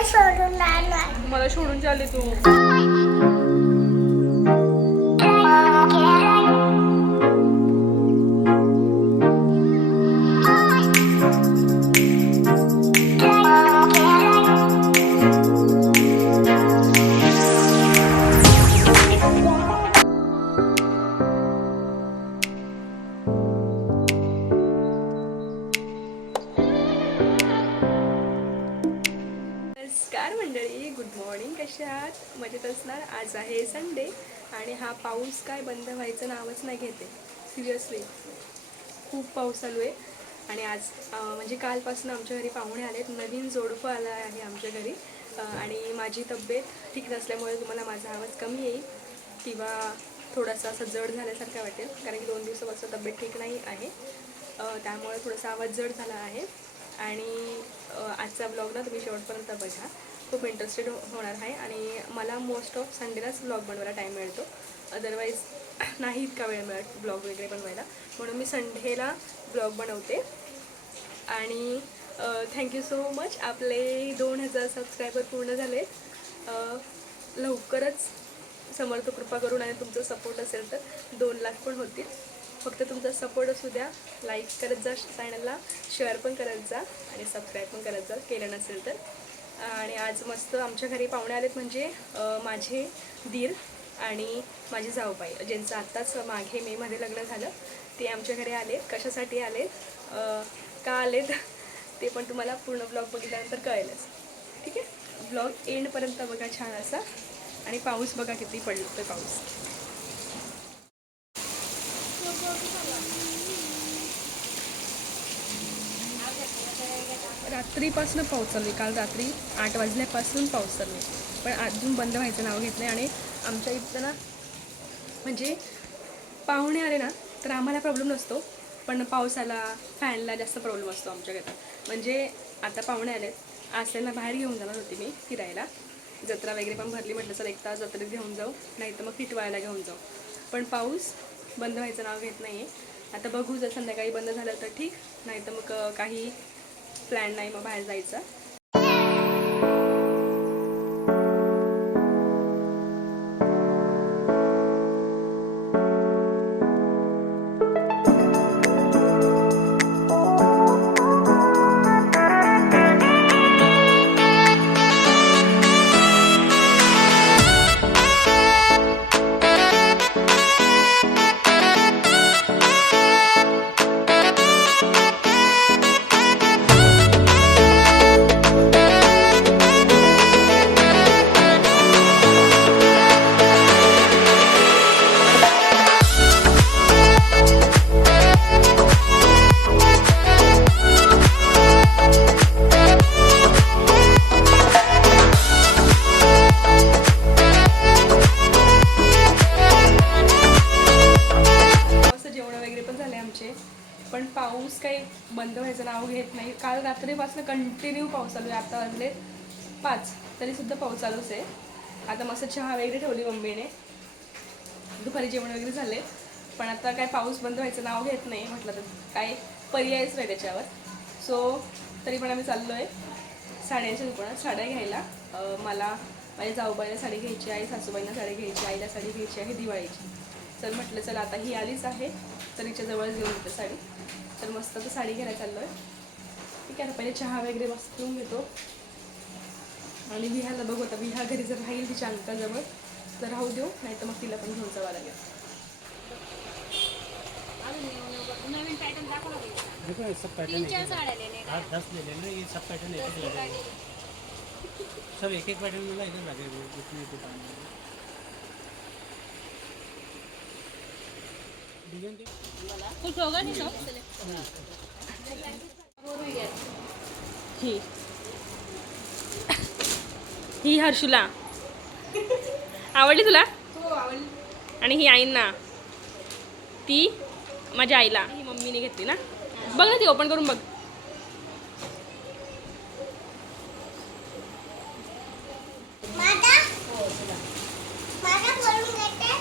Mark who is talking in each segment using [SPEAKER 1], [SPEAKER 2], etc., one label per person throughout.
[SPEAKER 1] मला सोडून आलाय
[SPEAKER 2] मला सोडून चालली तू. आहे संडे आणि हा पाऊस काय बंद व्हायचं नावच नाही घेते. सिरियसली खूप पाऊस चालू आहे. आणि आज म्हणजे कालपासून आमच्या घरी पाहुणे आलेत. नवीन जोडपं आलं आहे आमच्या घरी. आणि माझी तब्येत ठीक नसल्यामुळे तुम्हाला माझा आवाज कमी येईल किंवा थोडासा असं जड झाल्यासारखा वाटेल. कारण की दोन दिवसापासून तब्येत ठीक नाही आहे. त्यामुळे थोडासा आवाज जड झाला आहे. आणि आजचा ब्लॉग ना तुम्ही शेवटपर्यंत बघा. खूप इंटरेस्टेड होणार आहे आणि मला मोस्ट ऑफ संडेलाच ब्लॉग बनवायला टाईम मिळतो. अदरवाईज नाही इतका वेळ मिळत ब्लॉग वगैरे बनवायला. म्हणून मी संडेला ब्लॉग बनवते. आणि थँक्यू सो मच आपले दोन हजार सबस्क्रायबर पूर्ण झाले. लवकरच समर्थ कृपा करून आणि तुमचा सपोर्ट असेल तर दोन लाख पण होतील. फक्त तुमचा सपोर्ट असू द्या. लाईक करत जा चॅनलला शेअर पण करत जा. आणि सबस्क्राईब पण करत जा. केलं नसेल तर. आणि आज मस्त आमच्या घरी पाहुणे आलेत म्हणजे माझे दीर आणि माझी जाऊबाई ज्यांचं आत्ताच मागे मेमध्ये लग्न झालं. ते आमच्या घरी आलेत. कशासाठी आलेत? का आलेत? ते पण तुम्हाला पूर्ण ब्लॉग बघितल्यानंतर कळेलच. ठीक आहे? ब्लॉग एंडपर्यंत बघा छान असा. आणि पाऊस बघा किती पडतो पाऊस. रात्रीपासून पाऊस चालू आहे. काल रात्री आठ वाजल्यापासून पाऊस चालू आहे. पण अजून बंद व्हायचं नाव घेत नाही आणि आमच्या इथं ना म्हणजे पाहुणे आले ना तर आम्हाला प्रॉब्लेम नसतो. पण पावसाला फॅनला जास्त प्रॉब्लेम असतो आमच्या घरात म्हणजे आता पाहुणे आले आज त्यांना बाहेर घेऊन जाणार होती मी फिरायला. जत्रा वगैरे पण भरली म्हटलं चल एक तास जत्रेत घेऊन जाऊ नाही तर मग फिटवायला घेऊन जाऊ. पण पाऊस बंद व्हायचं नाव घेत नाही आहे आता बघू जर संध्याकाळी बंद झालं तर ठीक. नाही तर मग काही प्लॅन नाही मग बाहेर जायचा. बंद व्हायचं नाव घेत नाही. काल रात्रीपासून कंटिन्यू पाऊस चालू आहे. आता वाजले पाच तरी सुद्धा पाऊस चालूच आहे. आता मस्त चहा वगैरे ठेवली मम्मीने. दुपारी जेवण वगैरे झाले. पण आता काय पाऊस बंद व्हायचं नाव घेत नाही म्हटलं तर काय पर्यायच नाही त्याच्यावर. सो तरी पण आम्ही चाललो आहे साड्यांच्या दुकानात साड्या घ्यायला. मला माझ्या जाऊबाईला साडी घ्यायची आहे सासूबाईंना साडी घ्यायची आईला साडी घ्यायची आहे दिवाळीची. तर म्हटलं चला आता ही आलीच आहे. तर हिच्या जवळच घेऊन येते साडी. तर मस्त तर साडी घ्यायला चाललो आहे ठीक आहे आता पहिले चहा वगैरे मस्त पिऊन घेतो. आणि विहाला बघू आता. विहा घरी जर राहील तिच्या अंकाजवळ तर राहू देऊ. नाही तर मग तिला पण घेऊन जावं लागेल.
[SPEAKER 3] सब एक एक पैटर्न मिला कुछ होगा नहीं
[SPEAKER 2] ही. ही हर्षुला. आवडली तुला? आणि ही आईंना. ती माझ्या आईला. ही मम्मीने घेतली ना? बघ ना ती ओपन करून बघ
[SPEAKER 1] माझा माझा बोलून घेते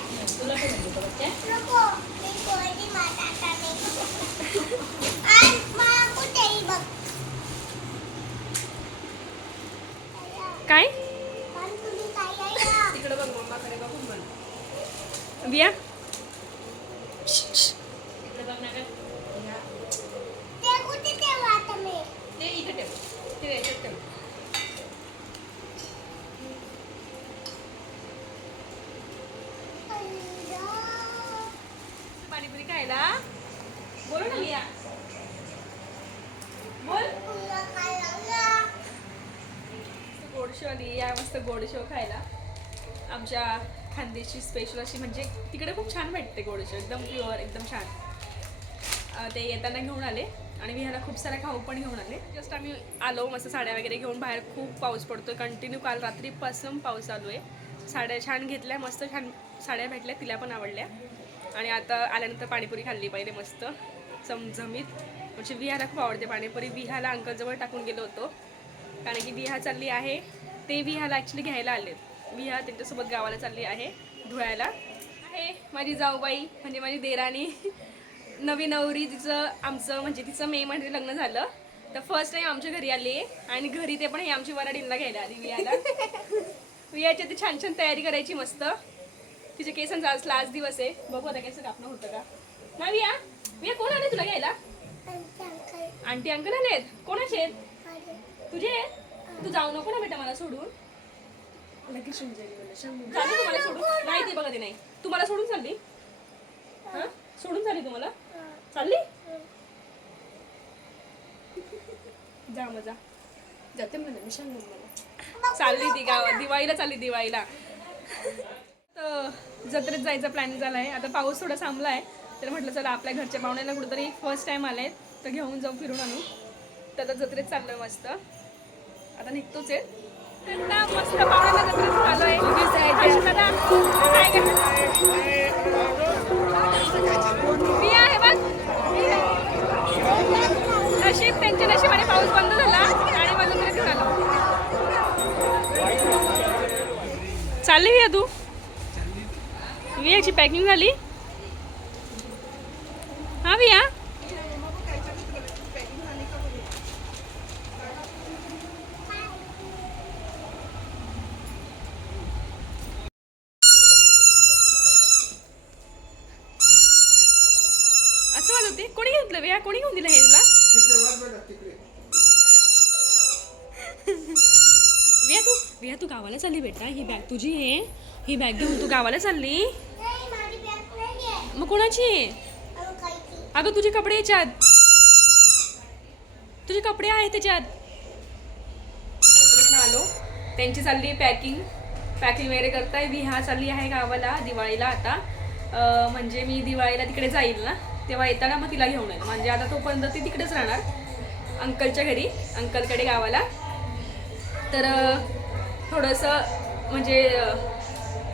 [SPEAKER 1] नको मी कोणी माझा आता नाही आज मला कुठेही बघ
[SPEAKER 2] काय
[SPEAKER 1] पाणीपुरी खायला
[SPEAKER 2] तिकडे बघ मम्माकडे बघून म्हण विया इकडे बघ ना गं.
[SPEAKER 1] ते कुठे ठेवा आता मी
[SPEAKER 2] ते इथे ठेव ते याच्यात ठेव पाणीपुरी खायला बोल ना विया बोल
[SPEAKER 1] पुन्हा
[SPEAKER 2] गोड शो आली या मस्त गोड शो खायला. आमच्या खानदेशी स्पेशल अशी म्हणजे तिकडे खूप छान भेटते गोड एकदम प्युअर एकदम छान. ते येताना घेऊन आले आणि मी ह्याला खूप साऱ्या खाऊ पण घेऊन आले. जस्ट आम्ही आलो मस्त साड्या वगैरे घेऊन बाहेर खूप पाऊस पडतोय. कंटिन्यू काल रात्रीपासून पाऊस चालू आहे. साड्या छान घेतल्या मस्त छान साड्या भेटल्या तिला पण आवडल्या. आणि आता आल्यानंतर पाणीपुरी खाल्ली पाहिजे मस्त. चमझमीत म्हणजे विहाला खूप आवडते पाणीपुरी. विहाला अंकलजवळ टाकून गेलो होतो. कारण की विहा चालली आहे. ते विहाला ॲक्च्युली घ्यायला आले विहा त्यांच्यासोबत गावाला चालली आहे धुळ्याला. आहे माझी जाऊबाई म्हणजे माझी देराणी. नवी नवरी तिचं आमचं म्हणजे तिचं मे मध्ये लग्न झालं. तर फर्स्ट टाइम आमच्या घरी आली आणि घरी ते पण हे आमची वराडीला घ्यायला आली वियाला. वियाची ती छान छान तयारी करायची मस्त. तिच्या केसांचा आज लास्ट दिवस आहे. बघू आता केस कापणं होतं का? ना विया. विया कोण आले तुला घ्यायला? Aunty uncle. आलेत? कोणाचे आहेत? तुझे आहेत? तू जाऊ नको ना बेटा मला सोडून. लगेच होऊन जाईल मला, शंभर. तुम्हाला सोडून. नाही ते बघा ते नाही. तुम्हाला सोडून चालली? हा? सोडून चालली तुम्हाला चालली? जा मजा जाते म्हणा मी सांगू मला. चालली ती गाव दिवाळीला चालली दिवाळीला. तर जत्रेत जायचा प्लॅन झाला आहे आता पाऊस थोडा थांबला आहे तर म्हटलं चला आपल्या घरच्या पाहुण्यांना कुठेतरी फर्स्ट टाइम आले तर घेऊन जाऊ फिरून आणू. तर आता जत्रेत चाललोय मस्त. आता निघतोच आहे. मी आहे नशीब त्यांच्या नशिबाने पाऊस बंद झाला आणि मग जत्रेत आलो. चालली विया तू? वियाची पॅकिंग झाली. हा विया असं वाजत घेतलं विया कोणी घेऊन दिलं हे तुला? विया तू विया तू गावाला चालली बेटा. ही बॅग तुझी आहे. ही बॅग घेऊन तू गावाला चालली.
[SPEAKER 1] नाही माझी बॅग नाही आहे
[SPEAKER 2] मग कोणाची आहे? अगं तुझे कपडे याच्यात. तुझे कपडे आहेत त्याच्यात आलो. त्यांची चालली पॅकिंग पॅकिंग वगैरे करताय. विहा चालली आहे गावाला दिवाळीला आता. म्हणजे मी दिवाळीला तिकडे जाईल ना. तेव्हा येताना मग तिला घेऊन येईल म्हणजे आता तोपर्यंत ती तिकडेच राहणार अंकलच्या घरी अंकलकडे गावाला. तर थोडंसं म्हणजे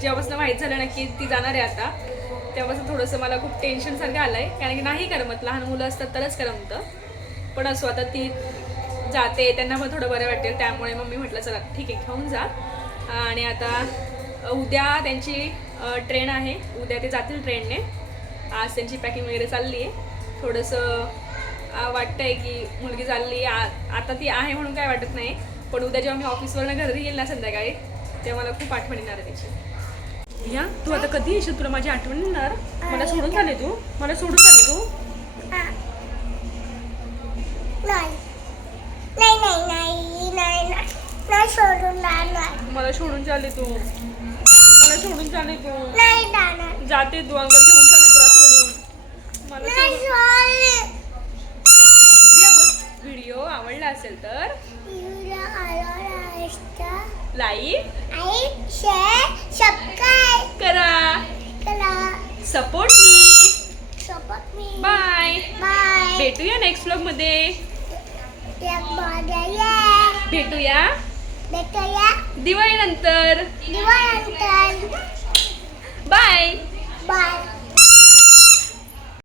[SPEAKER 2] जेव्हापासून माहीत झालं ना की ती जाणार आहे आता तेव्हापासून थोडंसं मला खूप टेन्शनसारखं आलं आहे कारण की नाही करमत लहान मुलं असतात तरच करमतं. पण असो आता ती जाते त्यांना पण थोडं बरं वाटेल. त्यामुळे मग मी म्हटलं चला ठीक आहे घेऊन जा. आणि आता उद्या त्यांची ट्रेन आहे. उद्या ते जातील ट्रेनने आज त्यांची पॅकिंग वगैरे चालली आहे. थोडंसं आ, वाटतंय की मुलगी चालली आ आता ती आहे म्हणून काय वाटत नाही. पण उद्या जेव्हा मी ऑफिसवरनं घरी येईल ना संध्याकाळी तेव्हा मला खूप आठवण येणार आहे त्याची. या तू आता कधी येशील? तुला माझी आठवण येणार. मला सोडून चाले तू. मला सोडून चाले तू. मला सोडून चालले तू. मला सोडून चालले तू. जाते तू. अंकल घेऊन चालले तुला सोडून मला
[SPEAKER 1] नाही
[SPEAKER 2] सोडून
[SPEAKER 1] सोडले
[SPEAKER 2] व्हिडिओ आवडला असेल तर? लाईक
[SPEAKER 1] शेअर
[SPEAKER 2] करा.
[SPEAKER 1] करा.
[SPEAKER 2] Support me.
[SPEAKER 1] Support me.
[SPEAKER 2] Bye.
[SPEAKER 1] Bye.
[SPEAKER 2] भेटूया नेक्स्ट
[SPEAKER 1] ब्लॉगमध्ये.
[SPEAKER 2] भेटूया.
[SPEAKER 1] भेटूया.
[SPEAKER 2] दिवाळीनंतर.
[SPEAKER 1] दिवाळीनंतर.
[SPEAKER 2] बाय.
[SPEAKER 1] बाय.